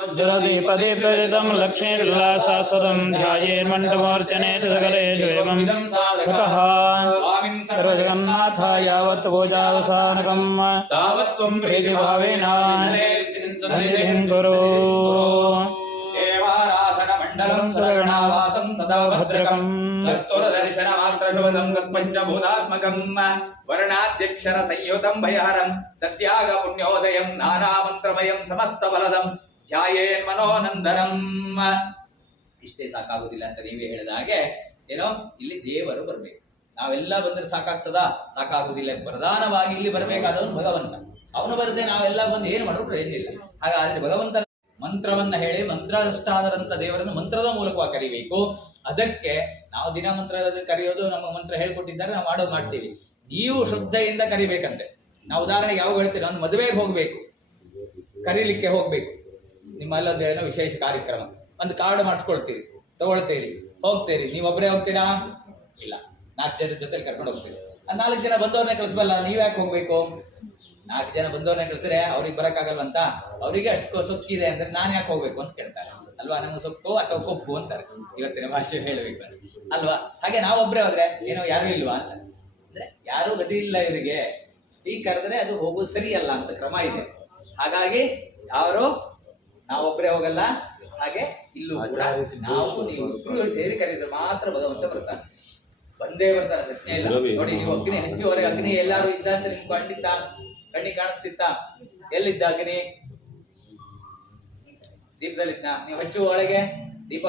जलदीपदीप्तजितं लक्ष्मीर्विलासासदं ध्यायेर्मण्डमोर्चने सकलेषु एवं ततः सर्वजगन्नाथा यावत् पूजावसानकम् तावत् त्वं प्रीतिभावेन कुरु वर्णाध्यक्षर संयुतं भयहरं सत्याग पुण्योदयं नानामन्त्रमयं समस्तबलदम् ಧ್ಯಾಯೇನ್ ಮನೋನಂದನಂ. ಇಷ್ಟೇ ಸಾಕಾಗುದಿಲ್ಲ ಅಂತ ನೀವೇ ಹೇಳಿದ ಹಾಗೆ, ಏನೋ ಇಲ್ಲಿ ದೇವರು ಬರಬೇಕು. ನಾವೆಲ್ಲ ಬಂದ್ರೆ ಸಾಕಾಗ್ತದಾ? ಸಾಕಾಗುದಿಲ್ಲ. ಪ್ರಧಾನವಾಗಿ ಇಲ್ಲಿ ಬರಬೇಕಾದವನು ಭಗವಂತ. ಅವನು ಬರದೆ ನಾವೆಲ್ಲ ಬಂದು ಏನು ಮಾಡೋ ಪ್ರಯೋಜನ ಇಲ್ಲ. ಹಾಗಾದ್ರೆ ಭಗವಂತನ ಮಂತ್ರವನ್ನ ಹೇಳಿ ಮಂತ್ರಷ್ಟಾದರಂತ ದೇವರನ್ನು ಮಂತ್ರದ ಮೂಲಕವಾಗಿ ಕರಿಬೇಕು. ಅದಕ್ಕೆ ನಾವು ದಿನ ಮಂತ್ರ ಕರೆಯೋದು, ನಮ್ಮ ಮಂತ್ರ ಹೇಳ್ಕೊಟ್ಟಿದ್ದಾರೆ, ನಾವು ಮಾಡೋದು ಮಾಡ್ತೀವಿ. ನೀವು ಶ್ರದ್ಧೆಯಿಂದ ಕರಿಬೇಕಂತೆ. ನಾವು ಉದಾಹರಣೆಗೆ ಯಾವಾಗ ಹೇಳ್ತೀವಿ ಒಂದು ಮದುವೆಗೆ ಹೋಗ್ಬೇಕು. ಕರೀಲಿಕ್ಕೆ ಹೋಗ್ಬೇಕು. ನಿಮ್ಮಲ್ಲೊಂದು ಏನೋ ವಿಶೇಷ ಕಾರ್ಯಕ್ರಮ. ಒಂದು ಕಾರ್ಡ್ ಮಾಡಿಸ್ಕೊಳ್ತೀರಿ, ತಗೊಳ್ತೀರಿ, ಹೋಗ್ತೀರಿ. ನೀವೊಬ್ಬರೇ ಹೋಗ್ತೀರಾ? ಇಲ್ಲ. ನಾಲ್ಕು ಜನ ಜೊತೆಲಿ ಕರ್ಕೊಂಡು ಹೋಗ್ತೀರಿ. ಆ ನಾಲ್ಕು ಜನ ಬಂದವ್ರನ್ನೇ ಕಳಿಸ್ಬಲ್ಲ ಯಾಕೆ ಹೋಗ್ಬೇಕು? ನಾಲ್ಕು ಜನ ಬಂದವ್ರನ್ನೇ ಕಳಿಸಿದ್ರೆ ಅವ್ರಿಗೆ ಬರಕ್ಕಾಗಲ್ವಂತ ಅವರಿಗೆ ಅಷ್ಟು ಸೊಕ್ಕಿದೆ ಅಂದ್ರೆ ನಾನು ಯಾಕೆ ಹೋಗ್ಬೇಕು ಅಂತ ಕೇಳ್ತಾರೆ. ಅಲ್ವಾ? ನಮ್ಗೆ ಸೊಕ್ಕು ಅಥವಾ ಕೊಪ್ಪು ಅಂತಾರೆ. ಇವತ್ತಿನ ಭಾಷೆ ಹೇಳಬೇಕು ಅಲ್ವಾ? ಹಾಗೆ ನಾವೊಬ್ಬರೇ ಹೋದ್ರೆ ಏನೋ ಯಾರು ಇಲ್ವಾ ಅಂತ? ಅಂದ್ರೆ ಯಾರು ಗತಿ ಇಲ್ಲ ಇವರಿಗೆ. ಈ ಕರೆದ್ರೆ ಅದು ಹೋಗೋದು ಸರಿಯಲ್ಲ ಅಂತ ಕ್ರಮ ಇದೆ. ಹಾಗಾಗಿ ಯಾರು ನಾವೊಬ್ಬರೇ ಹೋಗಲ್ಲ ಹಾಗೆ ಇಲ್ಲೂ ಕೂಡ ನಾವು ನೀವು ಇಬ್ರು ಸೇರಿ ಕರೆದ್ರೆ ಮಾತ್ರ ಭಗವಂತ ಬರ್ತಾನೆ. ಬಂದೇ ಬರ್ತಾನೆ ಪ್ರಶ್ನೆ ಇಲ್ಲ. ನೋಡಿ ನೀವು ಅಗ್ನಿ ಹಚ್ಚುವರೆಗೆ ಅಗ್ನಿ ಎಲ್ಲಾರು ಇದ್ದ ಅಂತ ನಿಮ್ಗೆ ಕಂಡಿತ್ತ ಕಣ್ಣಿಗೆ ಕಾಣಿಸ್ತಿತ್ತ? ಎಲ್ಲಿದ್ದ ಅಗ್ನಿ? ದೀಪದಲ್ಲಿದ್ದ. ನೀವು ಹೆಚ್ಚು ಒಳಗೆ